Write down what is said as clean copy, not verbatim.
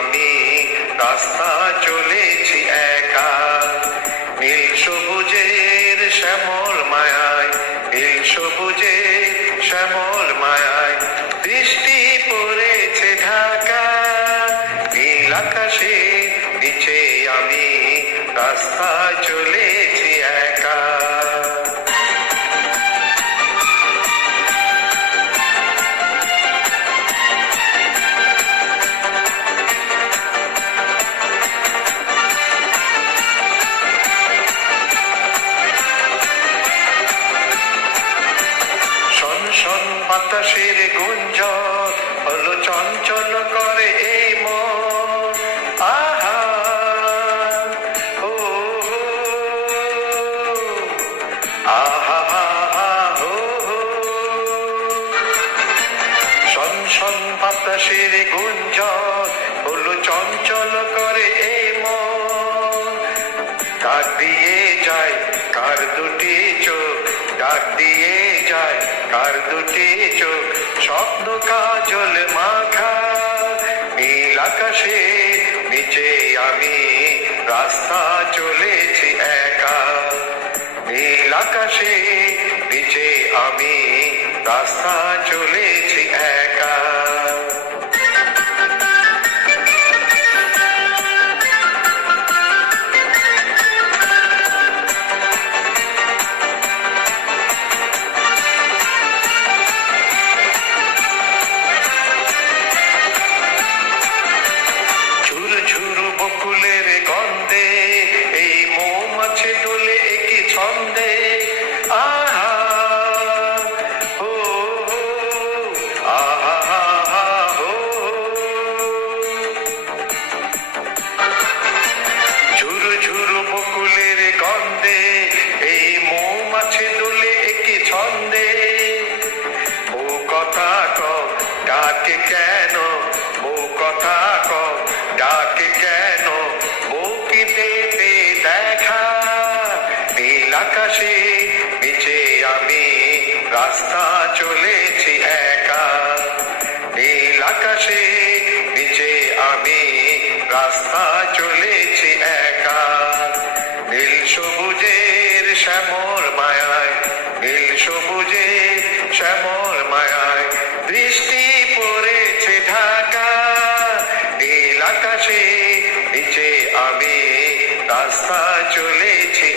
আমি রাস্তা চলেছি একা। নীল সবুজের শ্যামল মায়ায়, নীল সবুজের শ্যামল মায়ায় বৃষ্টি পড়েছে ঢাকা। নীল আকাশে নিচে আমি রাস্তা চলেছি একা। শন বাতাসের গুঞ্জন হলো চঞ্চল করে এই মন। আহা ও আহা হো। শন শন বাতাসের গুঞ্জন হলো চঞ্চল করে এই মন। ডাক দিয়ে যায় কার দুটি চোখ, ডাক দিয়ে যায় কার দুটি চোখ, স্বপ্ন কাজল মাখা। নীল আকাশে নিচে আমি রাস্তা চলেছি একা। নীল আকাশে নিচে আমি রাস্তা চলেছি একা। বকুলের গন্ধে এই মৌমাছি দোলে একই ছন্দে। আহা ও আহা হো। ঝুরু ঝুরু বকুলের গন্ধে এই মৌমাছি দোলে একই ছন্দে। ও কথা কও ডাকে কেন, ও কথা কও ডাকে কেন, বুকি দেবে দেখা। নীল আকাশে নিচে আমি রাস্তা চলেছি একা। নীল আকাশে নিচে আমি রাস্তা চলেছি একা। নীল সবুজের শ্যামল মায়ায়, নীল সবুজের শ্যামল মায়ায় বৃষ্টি পড়েছে ঢাকা। নীল আকাশে নিচে আমি রাস্তা চলেছি